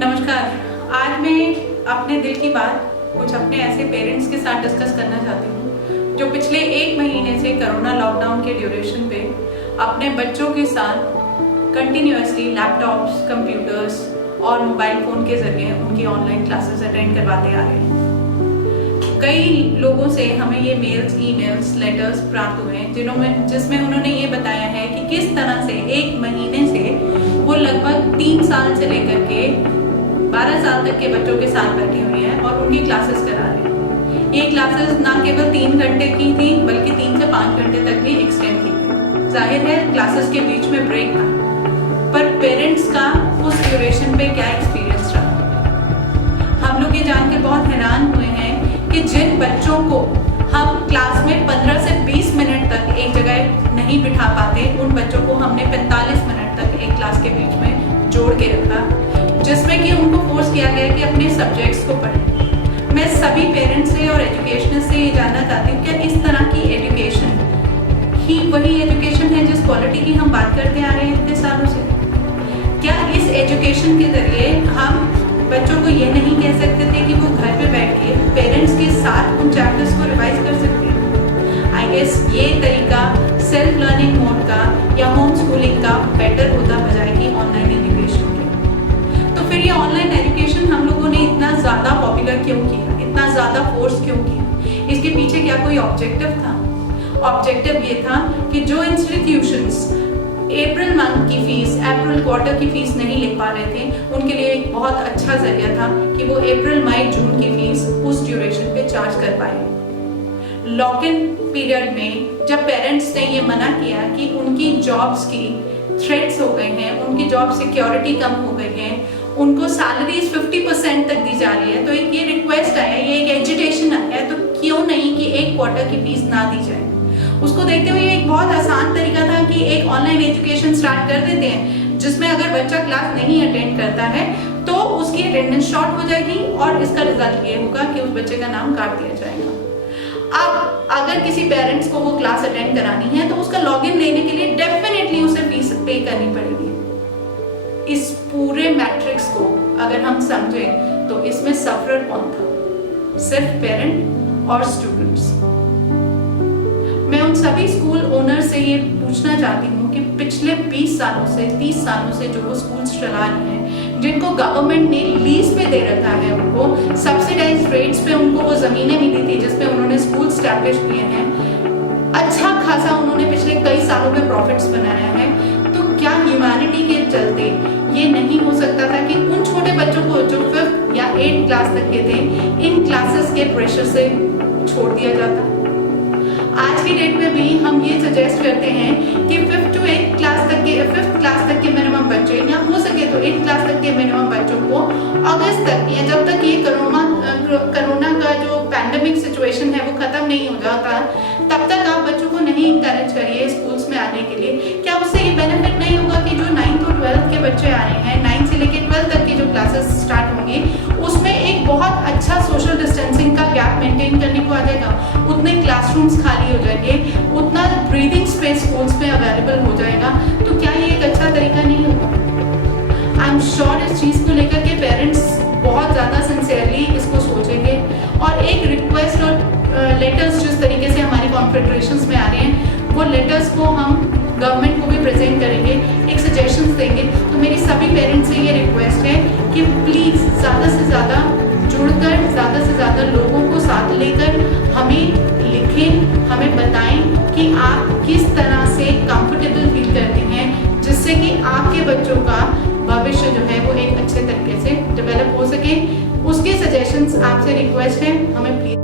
नमस्कार। आज मैं अपने दिल की बात कुछ अपने ऐसे पेरेंट्स के साथ डिस्कस करना चाहती हूँ जो पिछले 1 महीने से कोरोना लॉकडाउन के ड्यूरेशन पे अपने बच्चों के साथ कंटिन्यूअसली लैपटॉप्स, कंप्यूटर्स और मोबाइल फ़ोन के ज़रिए उनकी ऑनलाइन क्लासेस अटेंड करवाते आ रहे हैं। कई लोगों से हमें ये मेल्स, ईमेल्स, लेटर्स प्राप्त हुए जिसमें उन्होंने ये बताया है कि किस तरह से 1 महीने से वो लगभग 3 साल से लेकर के 12 साल तक के बच्चों के साथ बैठी हुई है और उनकी क्लासेस करा रही है। ये क्लासेस ना केवल 3 घंटे की थी बल्कि 3 से 5 घंटे तक भी एक्सटेंड की थी। जाहिर है क्लासेस के बीच में ब्रेक था, पर पेरेंट्स का उस ड्यूरेशन पे क्या एक्सपीरियंस रहा। हम लोग ये जान के बहुत हैरान हुए हैं कि जिन बच्चों को हम क्लास में 15 से 20 मिनट तक एक जगह नहीं बिठा पाते, उन बच्चों को हमने 45 मिनट तक एक क्लास के बीच में जोड़ के रखा, जिसमें कि उनको फोर्स किया गया कि अपने सब्जेक्ट्स को पढ़ें। मैं सभी पेरेंट्स से और एजुकेशनर से ये जानना चाहती हूँ, क्या इस तरह की एजुकेशन ही वही एजुकेशन है जिस क्वालिटी की हम बात करते आ रहे हैं इतने सालों से? क्या इस एजुकेशन के जरिए हम बच्चों को ये नहीं कह सकते थे कि वो घर पे बैठ के पेरेंट्स के साथ उन चैप्टर्स को रिवाइज कर सकते हैं? आई गेस ये तरीका सेल्फ लर्निंग मोड का या होम स्कूलिंग का बेटर होता बजाय कि ऑनलाइन एजुकेशन के। तो फिर ये ऑनलाइन एजुकेशन हम लोगों ने इतना ज़्यादा पॉपुलर क्यों किया, इतना ज़्यादा फोर्स क्यों किया? इसके पीछे क्या कोई ऑब्जेक्टिव था? ऑब्जेक्टिव ये था कि जो इंस्टीट्यूशंस अप्रैल मंथ की फीस, अप्रैल क्वार्टर की फीस नहीं ले पा रहे थे, उनके लिए एक बहुत अच्छा जरिया था कि वो अप्रैल, मई, जून की फीस उस ड्यूरेशन पे चार्ज कर पाए। लॉक इन पीरियड में जब पेरेंट्स ने ये मना किया कि उनकी जॉब्स की थ्रेट्स हो गए हैं, उनकी जॉब सिक्योरिटी कम हो गई है, उनको सैलरीज 50% तक दी जा रही है, तो एक ये रिक्वेस्ट आया, ये एक एजिटेशन आया, तो क्यों नहीं कि एक क्वार्टर की फीस ना दी जाए। उसको देखते हुए एक बहुत आसान तरीका था कि एक ऑनलाइन एजुकेशन स्टार्ट कर देते हैं जिसमें अगर बच्चा क्लास नहीं अटेंड करता है तो उसकी अटेंडेंस शॉर्ट हो जाएगी और इसका रिजल्ट ये होगा कि उस बच्चे का नाम काट दिया जाएगा। अब अगर किसी पेरेंट्स को वो क्लास अटेंड करानी है तो उसका लॉगिन लेने के लिए डेफिनेटली उसे फीस पे करनी पड़ेगी। इस पूरे मैट्रिक्स को अगर हम समझें तो इसमें सफरर कौन था? सिर्फ पेरेंट और स्टूडेंट्स। मैं उन सभी स्कूल ओनर से ये पूछना चाहती हूँ कि पिछले 20 सालों से 30 सालों से जो वो स्कूल्स चला रहे हैं, जिनको गवर्नमेंट ने लीज पे दे रखा है, उनको सब्सिडाइज रेट्स पे उनको वो जमीनें मिली थी जिसपे उन्होंने स्कूल स्टैब्लिश किए हैं, अच्छा खासा उन्होंने पिछले कई सालों में प्रॉफिट्स बनाया है, तो क्या ह्यूमैनिटी के चलते ये नहीं हो सकता था कि उन छोटे बच्चों को जो 5th या 8th क्लास तक के थे, इन क्लासेस के प्रेशर से छोड़ दिया जाता? आज की डेट में भी हम ये सजेस्ट करते हैं कि 5th क्लास तक के मिनिमम बच्चे, या हो सके तो 8th क्लास तक के मिनिमम बच्चों को अगस्त तक या जब तक ये कोरोना का जो पैंडेमिक सिचुएशन है वो खत्म नहीं हो जाता, तब तक आप बच्चों को नहीं इंकरेज करिए स्कूल्स में आने के लिए। क्या उससे ये बेनिफिट नहीं होगा कि जो 9th और 12th के बच्चे आ रहे हैं, 9th से लेकर 12th तक की जो क्लासेस स्टार्ट होंगी, उसमें एक बहुत अच्छा सोशल डिस्टेंसिंग का गैप मेंटेन करने को आ जाएगा, उतने क्लासरूम्स खाली हो जाएंगे, उतना ब्रीदिंग स्पेस स्कूल्स में अवेलेबल हो जाएगा। तो क्या ये एक अच्छा तरीका नहीं होगा? आई एम श्योर इस चीज़ को लेकर के पेरेंट्स बहुत ज़्यादा सिंसियरली इसको सोचेंगे और एक रिक्वेस्ट और लेटर्स जिस तरीके से हमारी कॉन्फेडरेशंस में आ रहे हैं, वो लेटर्स को हम गवर्नमेंट को भी प्रेजेंट करेंगे, एक सजेशंस देंगे। तो मेरी सभी पेरेंट्स से ये रिक्वेस्ट है कि प्लीज़ ज़्यादा से ज़्यादा जुड़कर, ज़्यादा से ज़्यादा लोगों को साथ लेकर हमें लिखें, हमें बताएं कि आप किस तरह से कंफर्टेबल फील करते हैं, जिससे कि आपके बच्चों का भविष्य जो है वो एक अच्छे तरीके से डेवलप हो सके। उसके सजेशंस आपसे रिक्वेस्ट है, हमें प्लीज़